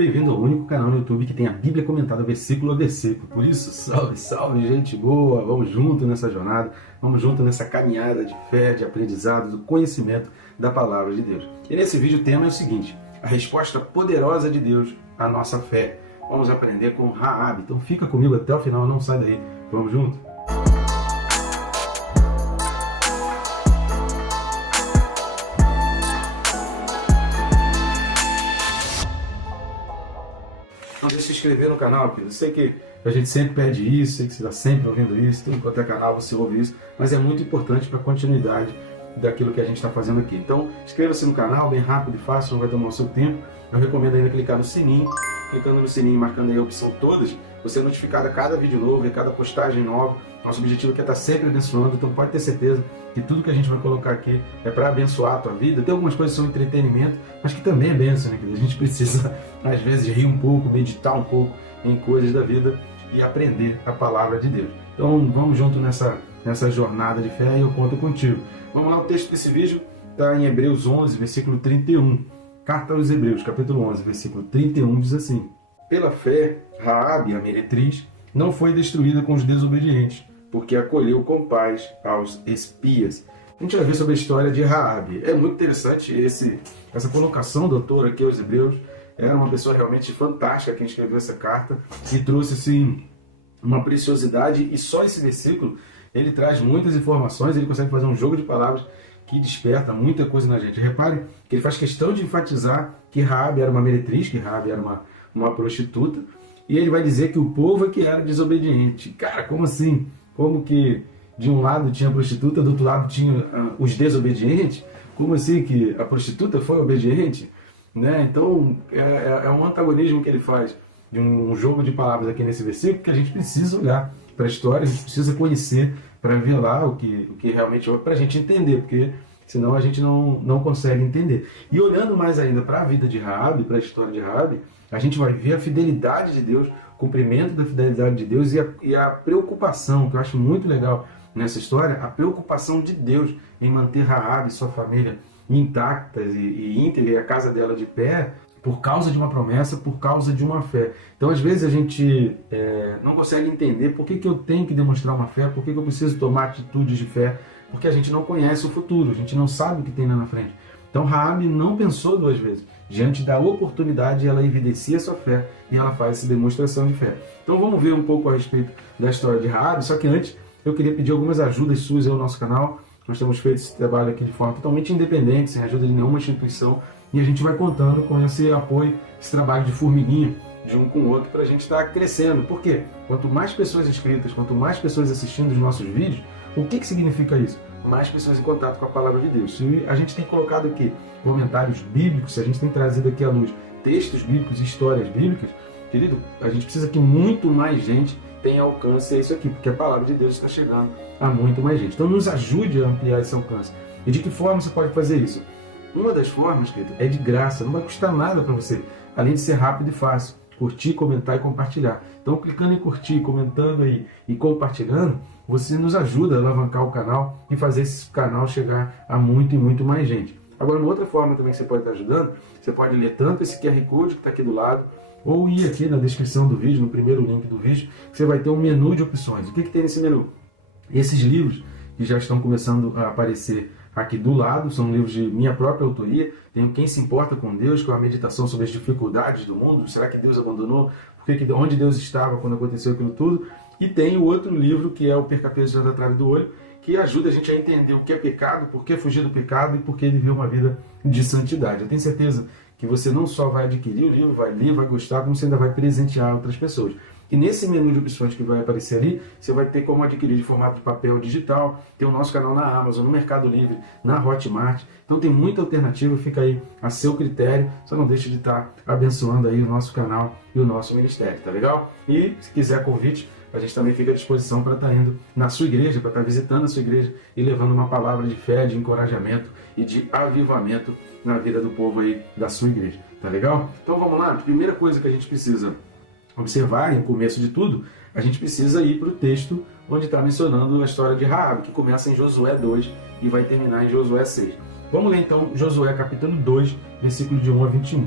Bem-vindo ao único canal no YouTube que tem a Bíblia comentada versículo a versículo. Por isso, salve, salve, gente boa! Vamos junto nessa jornada, vamos junto nessa caminhada de fé, de aprendizado, do conhecimento da Palavra de Deus. E nesse vídeo o tema é o seguinte: a resposta poderosa de Deus à nossa fé. Vamos aprender com Raabe. Então fica comigo até o final, não sai daí. Vamos junto? Não deixe de se inscrever no canal, querido. Eu sei que a gente sempre pede isso, sei que você está sempre ouvindo isso, tudo quanto é canal você ouve isso, mas é muito importante para a continuidade daquilo que a gente está fazendo aqui. Então, inscreva-se no canal, bem rápido e fácil, não vai tomar o seu tempo. Eu recomendo ainda clicar no sininho, clicando no sininho e marcando aí a opção todas, você é notificado a cada vídeo novo, a cada postagem nova. Nosso objetivo aqui é estar sempre abençoando, então pode ter certeza que tudo que a gente vai colocar aqui é para abençoar a tua vida. Tem algumas coisas que são entretenimento, mas que também é bênção, né, querido? A gente precisa, às vezes, rir um pouco, meditar um pouco em coisas da vida e aprender a palavra de Deus. Então vamos junto nessa jornada de fé e eu conto contigo. Vamos lá, o texto desse vídeo está em Hebreus 11, versículo 31. Carta aos Hebreus, capítulo 11, versículo 31, diz assim: pela fé, Raabe, a meretriz, não foi destruída com os desobedientes, porque acolheu com paz aos espias. A gente vai ver sobre a história de Raabe. É muito interessante essa colocação do autor aqui aos Hebreus. Era uma pessoa realmente fantástica quem escreveu essa carta e trouxe assim uma preciosidade, e só esse versículo ele traz muitas informações, ele consegue fazer um jogo de palavras que desperta muita coisa na gente. Repare que ele faz questão de enfatizar que Raabe era uma meretriz, que Raabe era uma prostituta, e ele vai dizer que o povo é que era desobediente. Cara, como assim? Como que de um lado tinha a prostituta, do outro lado tinha os desobedientes? Como assim que a prostituta foi obediente? Né? Então, é um antagonismo que ele faz de um jogo de palavras aqui nesse versículo que a gente precisa olhar para a história, a gente precisa conhecer para ver lá o que realmente é, para a gente entender, porque senão a gente não consegue entender. E olhando mais ainda para a vida de Raabe, para a história de Raabe, a gente vai ver a fidelidade de Deus, o cumprimento da fidelidade de Deus e a preocupação, que eu acho muito legal nessa história, a preocupação de Deus em manter Raabe e sua família intactas e íntegra, e a casa dela de pé, por causa de uma promessa, por causa de uma fé. Então, às vezes, a gente não consegue entender por que eu tenho que demonstrar uma fé, por que eu preciso tomar atitudes de fé, porque a gente não conhece o futuro, a gente não sabe o que tem lá na frente. Então, Raabe não pensou duas vezes. Diante da oportunidade, ela evidencia sua fé e ela faz essa demonstração de fé. Então, vamos ver um pouco a respeito da história de Raabe, só que antes, eu queria pedir algumas ajudas suas ao nosso canal. Nós temos feito esse trabalho aqui de forma totalmente independente, sem ajuda de nenhuma instituição, e a gente vai contando com esse apoio, esse trabalho de formiguinha, de um com o outro, para a gente estar crescendo. Por quê? Quanto mais pessoas inscritas, quanto mais pessoas assistindo os nossos vídeos, o que significa isso? Mais pessoas em contato com a Palavra de Deus. Se a gente tem colocado aqui comentários bíblicos, se a gente tem trazido aqui à luz textos bíblicos, histórias bíblicas, querido, a gente precisa que muito mais gente tenha alcance a isso aqui, porque a Palavra de Deus está chegando a muito mais gente. Então nos ajude a ampliar esse alcance. E de que forma você pode fazer isso? Uma das formas, querido, é de graça, não vai custar nada para você, além de ser rápido e fácil. Curtir, comentar e compartilhar. Então, clicando em curtir, comentando aí e compartilhando, você nos ajuda a alavancar o canal e fazer esse canal chegar a muito e muito mais gente. Agora, uma outra forma também que você pode estar ajudando, você pode ler tanto esse QR Code que está aqui do lado, ou ir aqui na descrição do vídeo, no primeiro link do vídeo, que você vai ter um menu de opções. O que tem nesse menu? Esses livros que já estão começando a aparecer aqui do lado, são livros de minha própria autoria. Tem Quem se Importa com Deus, que é uma meditação sobre as dificuldades do mundo. Será que Deus abandonou? Onde Deus estava quando aconteceu aquilo tudo? E tem o outro livro, que é o Perca Peso da Trave do Olho, que ajuda a gente a entender o que é pecado, por que fugir do pecado e por que viver uma vida de santidade. Eu tenho certeza que você não só vai adquirir o livro, vai ler, vai gostar, como você ainda vai presentear outras pessoas. E nesse menu de opções que vai aparecer ali, você vai ter como adquirir de formato de papel digital, tem o nosso canal na Amazon, no Mercado Livre, na Hotmart. Então tem muita alternativa, fica aí a seu critério. Só não deixe de estar abençoando aí o nosso canal e o nosso ministério, tá legal? E se quiser convite, a gente também fica à disposição para estar indo na sua igreja, para estar visitando a sua igreja e levando uma palavra de fé, de encorajamento e de avivamento na vida do povo aí da sua igreja, tá legal? Então vamos lá, primeira coisa que a gente precisa observar, no começo de tudo, a gente precisa ir para o texto onde está mencionando a história de Raabe, que começa em Josué 2 e vai terminar em Josué 6. Vamos ler então Josué capítulo 2, versículo de 1 a 21.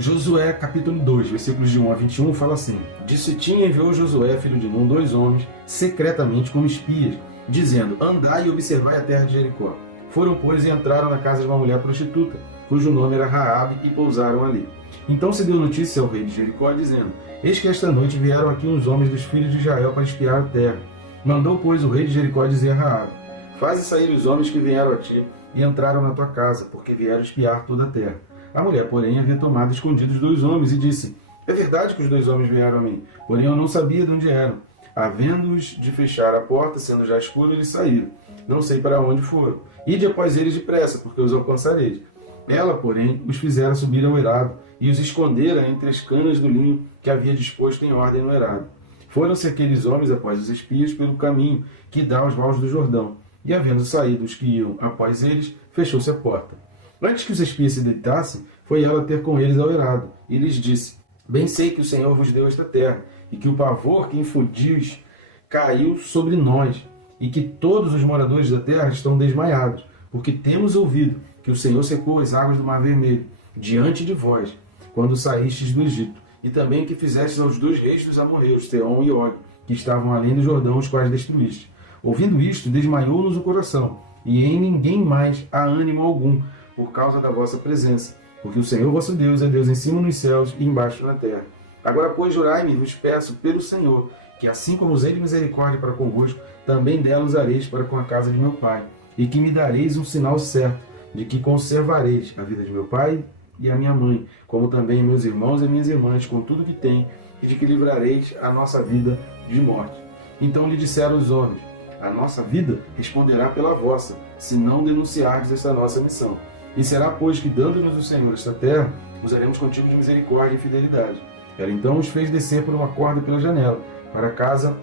Josué capítulo 2, versículos de 1 a 21, fala assim: De Sitim enviou Josué, filho de Nun, 2 homens, secretamente como espias, dizendo: Andai e observai a terra de Jericó. Foram, pois, e entraram na casa de uma mulher prostituta, cujo nome era Raabe, e pousaram ali. Então se deu notícia ao rei de Jericó, dizendo: Eis que esta noite vieram aqui uns homens dos filhos de Israel para espiar a terra. Mandou, pois, o rei de Jericó dizer a Raabe: Faze sair os homens que vieram a ti e entraram na tua casa, porque vieram espiar toda a terra. A mulher, porém, havia tomado escondidos 2 homens e disse: É verdade que os 2 homens vieram a mim, porém eu não sabia de onde eram. Havendo-os de fechar a porta, sendo já escuro, eles saíram. Não sei para onde foram. Ide após eles depressa, porque os alcançareis. Ela, porém, os fizera subir ao eirado e os escondera entre as canas do linho que havia disposto em ordem no eirado. Foram-se aqueles homens após os espias pelo caminho que dá aos vales do Jordão. E havendo saído os que iam após eles, fechou-se a porta. Antes que os espias se deitassem, foi ela ter com eles ao eirado, e lhes disse: Bem sei que o Senhor vos deu esta terra, e que o pavor que infundis caiu sobre nós, e que todos os moradores da terra estão desmaiados, porque temos ouvido que o Senhor secou as águas do Mar Vermelho, diante de vós, quando saístes do Egito, e também que fizestes aos 2 reis dos amorreus, Sehom e Og, que estavam além do Jordão, os quais destruíste. Ouvindo isto, desmaiou-nos o coração, e em ninguém mais há ânimo algum, por causa da vossa presença, porque o Senhor vosso Deus é Deus em cima nos céus e embaixo na terra. Agora, pois, jurai-me, vos peço, pelo Senhor, que assim como usei de misericórdia para convosco, também dela usareis para com a casa de meu pai, e que me dareis um sinal certo, de que conservareis a vida de meu pai e a minha mãe, como também meus irmãos e minhas irmãs, com tudo que têm, e de que livrareis a nossa vida de morte. Então lhe disseram os homens: A nossa vida responderá pela vossa, se não denunciardes esta nossa missão. E será, pois, que, dando-nos o Senhor esta terra, usaremos contigo de misericórdia e fidelidade. Ela então os fez descer por uma corda pela janela, para a casa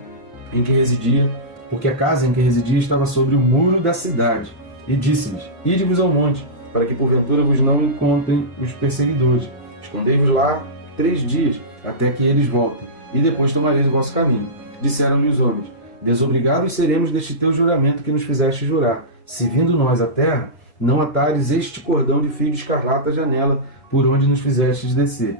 em que residia, porque a casa em que residia estava sobre o muro da cidade. E disse-lhes: Ide-vos ao monte, para que porventura vos não encontrem os perseguidores. Escondei-vos lá 3 dias, até que eles voltem, e depois tomareis o vosso caminho. Disseram-lhe os homens: Desobrigados seremos deste teu juramento que nos fizeste jurar, se vindo nós à terra, não atares este cordão de fio de escarlata à janela, por onde nos fizestes descer.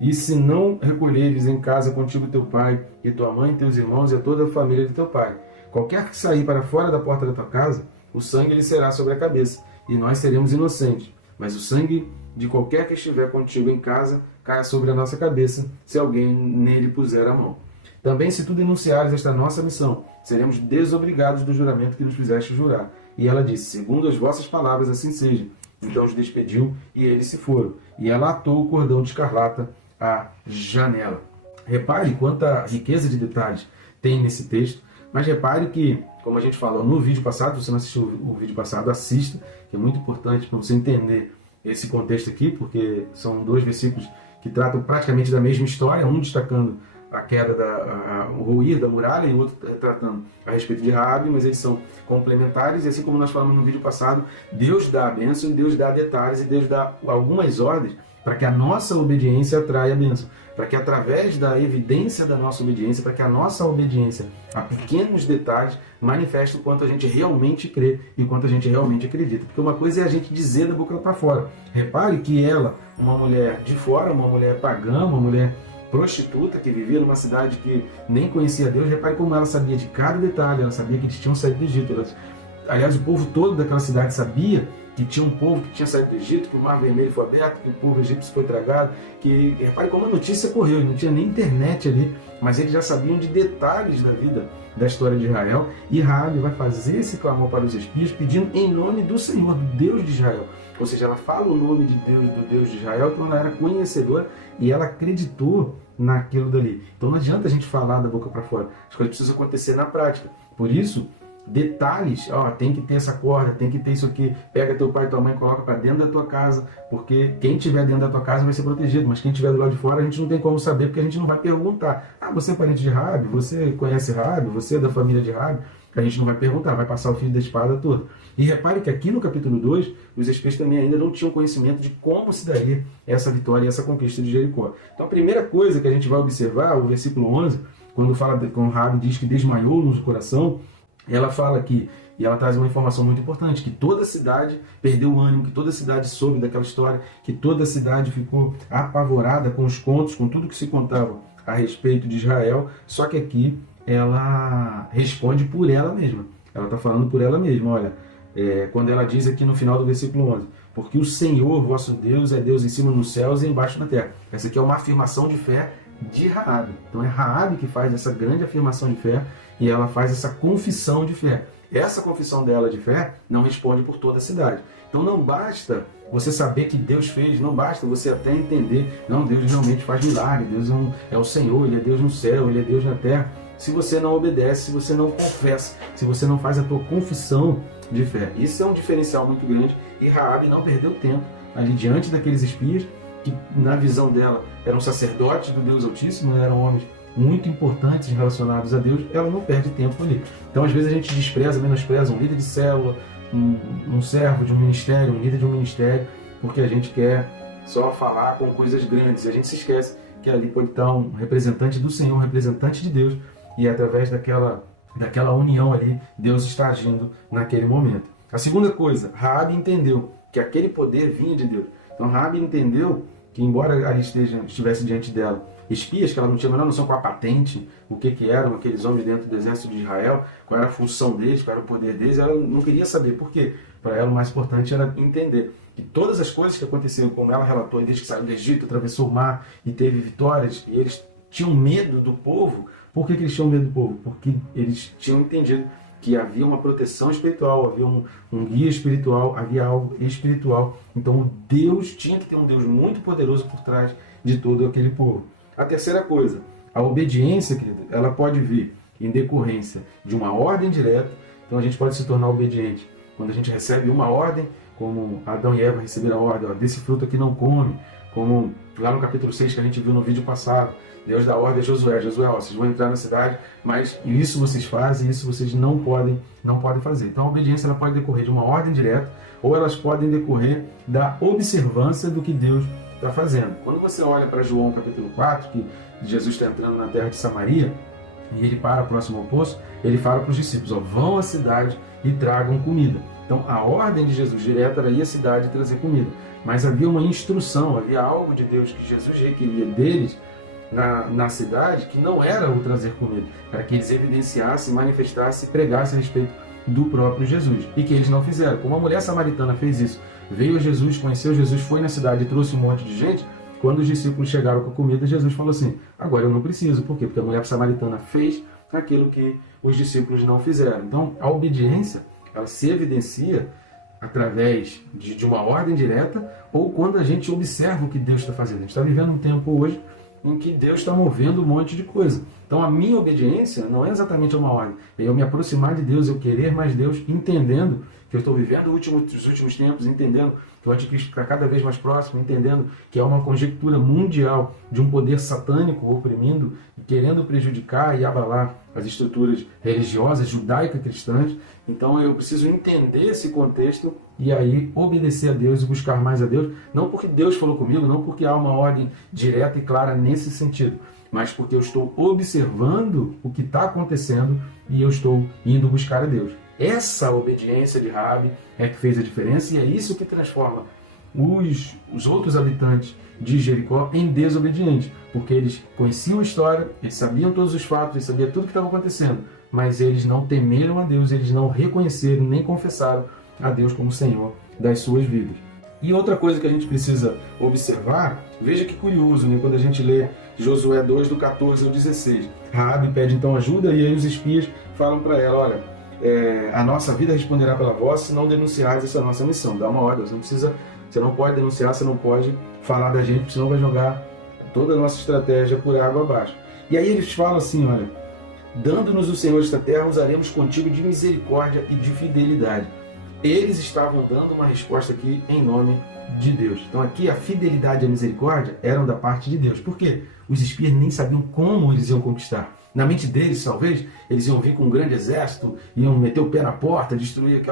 E se não recolheres em casa contigo teu pai, e tua mãe, teus irmãos e a toda a família de teu pai, qualquer que sair para fora da porta da tua casa, o sangue lhe será sobre a cabeça, e nós seremos inocentes. Mas o sangue de qualquer que estiver contigo em casa caia sobre a nossa cabeça, se alguém nele puser a mão. Também, se tu denunciares esta nossa missão, seremos desobrigados do juramento que nos fizeste jurar. E ela disse: Segundo as vossas palavras, assim seja. Então os despediu e eles se foram. E ela atou o cordão de escarlata à janela. Repare quanta riqueza de detalhes tem nesse texto. Mas repare que, como a gente falou no vídeo passado, se você não assistiu o vídeo passado, assista, que é muito importante para você entender esse contexto aqui, porque são 2 versículos que tratam praticamente da mesma história, um destacando a queda, o ruir da muralha, e o outro tratando a respeito de Raabe, mas eles são complementares, e assim como nós falamos no vídeo passado, Deus dá a bênção, Deus dá detalhes, e Deus dá algumas ordens para que a nossa obediência atraia a bênção, para que através da evidência da nossa obediência, para que a nossa obediência a pequenos detalhes manifeste o quanto a gente realmente crê e o quanto a gente realmente acredita. Porque uma coisa é a gente dizer da boca para fora. Repare que ela, uma mulher de fora, uma mulher pagã, uma mulher prostituta que vivia numa cidade que nem conhecia Deus, repare como ela sabia de cada detalhe, ela sabia que eles tinham saído do Egito. Aliás, o povo todo daquela cidade sabia que tinha um povo que tinha saído do Egito, que o Mar Vermelho foi aberto, que o povo egípcio foi tragado, que, repare como a notícia correu, não tinha nem internet ali, mas eles já sabiam de detalhes da vida, da história de Israel, e Raabe vai fazer esse clamor para os espias, pedindo em nome do Senhor, do Deus de Israel. Ou seja, ela fala o nome de Deus, do Deus de Israel, então ela era conhecedora e ela acreditou naquilo dali. Então não adianta a gente falar da boca para fora, as coisas precisam acontecer na prática. Por isso, detalhes, tem que ter essa corda, tem que ter isso aqui, pega teu pai e tua mãe, coloca para dentro da tua casa, porque quem estiver dentro da tua casa vai ser protegido, mas quem estiver do lado de fora a gente não tem como saber, porque a gente não vai perguntar: você é parente de Raabe? Você conhece Raabe? Você é da família de Raabe? A gente não vai perguntar, vai passar o fio da espada toda. E repare que aqui no capítulo 2, os espias também ainda não tinham conhecimento de como se daria essa vitória e essa conquista de Jericó. Então a primeira coisa que a gente vai observar, o versículo 11, quando Raabe diz que desmaiou no coração, ela fala aqui, e ela traz uma informação muito importante, que toda a cidade perdeu o ânimo, que toda a cidade soube daquela história, que toda a cidade ficou apavorada com os contos, com tudo que se contava a respeito de Israel, só que aqui ela responde por ela mesma. Ela está falando por ela mesma, olha, quando ela diz aqui no final do versículo 11, porque o Senhor, vosso Deus, é Deus em cima nos céus e embaixo na terra. Essa aqui é uma afirmação de fé de Raabe. Então é Raabe que faz essa grande afirmação de fé e ela faz essa confissão de fé. Essa confissão dela de fé não responde por toda a cidade. Então não basta você saber que Deus fez, não basta você até entender, não, Deus realmente faz milagre, Deus é o Senhor, Ele é Deus no céu, Ele é Deus na terra. Se você não obedece, se você não confessa, se você não faz a tua confissão de fé. Isso é um diferencial muito grande e Raabe não perdeu tempo ali diante daqueles espias que na visão dela eram sacerdotes do Deus Altíssimo, eram homens muito importantes relacionados a Deus, ela não perde tempo ali. Então às vezes a gente despreza, menospreza um líder de célula, um servo de um ministério, um líder de um ministério, porque a gente quer só falar com coisas grandes e a gente se esquece que ali pode estar um representante do Senhor, um representante de Deus, e através daquela união ali, Deus está agindo naquele momento. A segunda coisa, Raabe entendeu que aquele poder vinha de Deus. Então Raabe entendeu que, embora ali estivesse diante dela espias, que ela não tinha a menor noção com a patente, o que eram aqueles homens dentro do exército de Israel, qual era a função deles, qual era o poder deles, ela não queria saber. Por quê? Para ela o mais importante era entender que todas as coisas que aconteciam, como ela relatou, desde que saiu do Egito, atravessou o mar e teve vitórias, e eles tinham medo do povo. Por que eles tinham medo do povo? Porque eles tinham entendido que havia uma proteção espiritual, havia um guia espiritual, havia algo espiritual. Então Deus tinha que ter um Deus muito poderoso por trás de todo aquele povo. A terceira coisa, a obediência, querido, ela pode vir em decorrência de uma ordem direta. Então a gente pode se tornar obediente quando a gente recebe uma ordem, como Adão e Eva receberam a ordem, ó, desse fruto aqui não come, como lá no capítulo 6 que a gente viu no vídeo passado, Deus dá ordem a Josué, ó, vocês vão entrar na cidade, mas isso vocês fazem, isso vocês não podem fazer. Então a obediência ela pode decorrer de uma ordem direta, ou elas podem decorrer da observância do que Deus está fazendo. Quando você olha para João capítulo 4, que Jesus está entrando na terra de Samaria, e ele para próximo ao poço, ele fala para os discípulos, ó, vão à cidade e tragam comida. Então a ordem de Jesus direta era ir à cidade e trazer comida. Mas havia uma instrução, havia algo de Deus que Jesus requeria deles na cidade, que não era o trazer comida, para que eles evidenciassem, manifestassem e pregassem a respeito do próprio Jesus. E que eles não fizeram. Como a mulher samaritana fez isso, veio a Jesus, conheceu Jesus, foi na cidade e trouxe um monte de gente, quando os discípulos chegaram com a comida, Jesus falou assim, agora eu não preciso. Por quê? Porque a mulher samaritana fez aquilo que os discípulos não fizeram. Então, a obediência, ela se evidencia através de uma ordem direta ou quando a gente observa o que Deus está fazendo. A gente está vivendo um tempo hoje em que Deus está movendo um monte de coisa. Então a minha obediência não é exatamente uma ordem, é eu me aproximar de Deus, eu querer mais Deus, entendendo que eu estou vivendo os últimos tempos, entendendo que o anticristo está cada vez mais próximo, entendendo que é uma conjectura mundial de um poder satânico oprimindo e querendo prejudicar e abalar as estruturas religiosas, judaico-cristãs. Então eu preciso entender esse contexto e aí obedecer a Deus e buscar mais a Deus, não porque Deus falou comigo, não porque há uma ordem direta e clara nesse sentido, mas porque eu estou observando o que está acontecendo e eu estou indo buscar a Deus. Essa obediência de Raabe é que fez a diferença e é isso que transforma os outros habitantes de Jericó em desobedientes, porque eles conheciam a história, eles sabiam todos os fatos, eles sabiam tudo o que estava acontecendo, mas eles não temeram a Deus, eles não reconheceram nem confessaram a Deus como Senhor das suas vidas. E outra coisa que a gente precisa observar, veja que curioso, né? Quando a gente lê Josué 2, do 14 ao 16, Raabe pede então ajuda e aí os espias falam para ela, olha, a nossa vida responderá pela vossa se não denunciares essa nossa missão. Dá uma ordem, você não pode denunciar, você não pode falar da gente, porque senão vai jogar toda a nossa estratégia por água abaixo. E aí eles falam assim, olha, dando-nos o Senhor esta terra, usaremos contigo de misericórdia e de fidelidade. Eles estavam dando uma resposta aqui em nome de Deus. Então aqui a fidelidade e a misericórdia eram da parte de Deus. Por quê? Os espias nem sabiam como eles iam conquistar. Na mente deles, talvez, eles iam vir com um grande exército, iam meter o pé na porta, destruir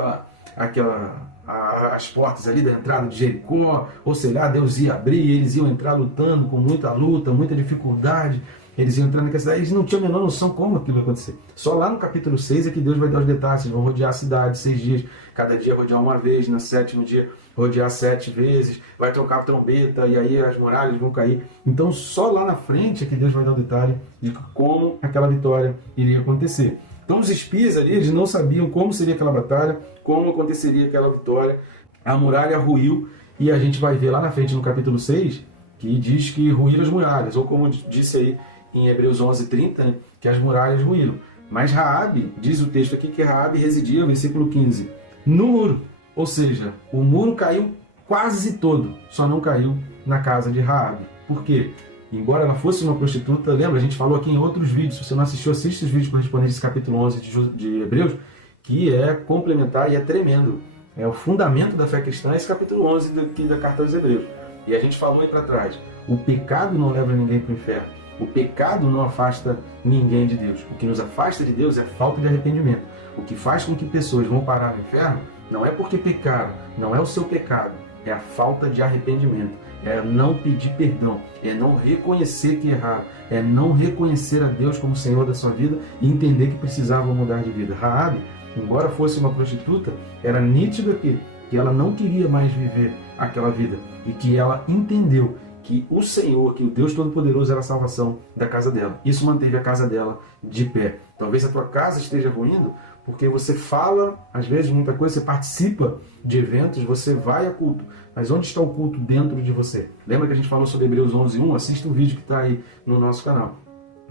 as portas ali da entrada de Jericó, ou sei lá, Deus ia abrir e eles iam entrar lutando com muita luta, muita dificuldade, eles iam entrar naquela cidade, eles não tinham a menor noção como aquilo ia acontecer. Só lá no capítulo 6 é que Deus vai dar os detalhes, eles vão rodear a cidade 6 dias, cada dia rodear uma vez, no 7º dia rodear 7 vezes, vai tocar a trombeta e aí as muralhas vão cair. Então só lá na frente é que Deus vai dar o detalhe de como aquela vitória iria acontecer. Então os espias ali, eles não sabiam como seria aquela batalha, como aconteceria aquela vitória. A muralha ruiu e a gente vai ver lá na frente no capítulo 6 que diz que ruíram as muralhas, ou como disse aí em Hebreus 11:30, né, que as muralhas ruíram. Mas Raabe, diz o texto aqui que Raabe residia, versículo 15, no muro. Ou seja, o muro caiu quase todo, só não caiu na casa de Raabe. Por quê? Embora ela fosse uma prostituta, lembra? A gente falou aqui em outros vídeos, se você não assistiu, assiste os vídeos correspondentes a capítulo 11 de Hebreus, que é complementar e é tremendo. É o fundamento da fé cristã, esse capítulo 11 aqui da Carta aos Hebreus. E a gente falou aí para trás, o pecado não leva ninguém para o inferno. O pecado não afasta ninguém de Deus. O que nos afasta de Deus é a falta de arrependimento. O que faz com que pessoas vão parar no inferno não é porque pecaram, não é o seu pecado, é a falta de arrependimento. É não pedir perdão, é não reconhecer que erraram, é não reconhecer a Deus como Senhor da sua vida e entender que precisavam mudar de vida. Raabe, embora fosse uma prostituta, era nítido que ela não queria mais viver aquela vida e que ela entendeu que o Senhor, que o Deus Todo-Poderoso era a salvação da casa dela. Isso manteve a casa dela de pé. Talvez a tua casa esteja ruindo porque você fala, às vezes, muita coisa, você participa de eventos, você vai a culto, mas onde está o culto dentro de você? Lembra que a gente falou sobre Hebreus 11:1? Assista o vídeo que está aí no nosso canal.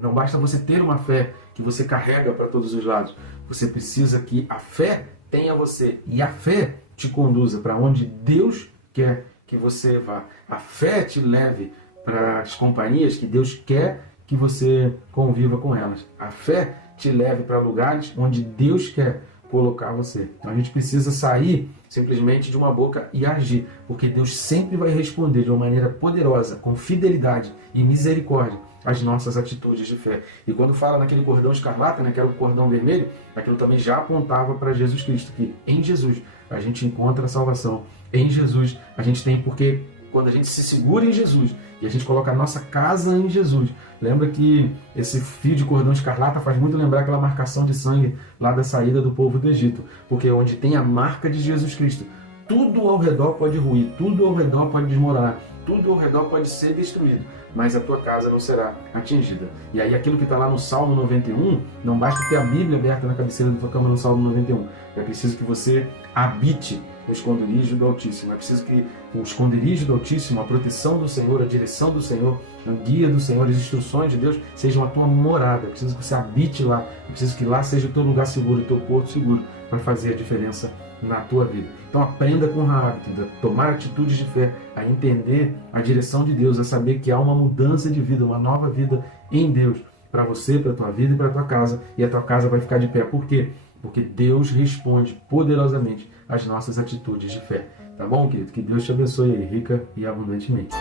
Não basta você ter uma fé que você carrega para todos os lados. Você precisa que a fé tenha você e a fé te conduza para onde Deus quer que você vá. A fé te leve para as companhias que Deus quer que você conviva com elas. A fé te leve para lugares onde Deus quer colocar você. Então a gente precisa sair simplesmente de uma boca e agir, porque Deus sempre vai responder de uma maneira poderosa, com fidelidade e misericórdia, as nossas atitudes de fé. E quando fala naquele cordão escarlata, né, que era o cordão vermelho, aquilo também já apontava para Jesus Cristo, que em Jesus a gente encontra a salvação. Em Jesus a gente tem, porque quando a gente se segura em Jesus e a gente coloca a nossa casa em Jesus, lembra que esse fio de cordão escarlata faz muito lembrar aquela marcação de sangue lá da saída do povo do Egito, porque onde tem a marca de Jesus Cristo, tudo ao redor pode ruir, tudo ao redor pode desmoronar, tudo ao redor pode ser destruído, mas a tua casa não será atingida. E aí aquilo que está lá no Salmo 91, não basta ter a Bíblia aberta na cabeceira da tua cama no Salmo 91, é preciso que você habite o esconderijo do Altíssimo. É preciso que o esconderijo do Altíssimo, a proteção do Senhor, a direção do Senhor, a guia do Senhor, as instruções de Deus sejam a tua morada. É preciso que você habite lá. É preciso que lá seja o teu lugar seguro, o teu porto seguro, para fazer a diferença na tua vida. Então aprenda com Raabe, a tomar atitudes de fé, a entender a direção de Deus, a saber que há uma mudança de vida, uma nova vida em Deus, para você, para a tua vida e para a tua casa. E a tua casa vai ficar de pé. Por quê? Porque Deus responde poderosamente às nossas atitudes de fé. Tá bom, querido? Que Deus te abençoe aí, rica e abundantemente.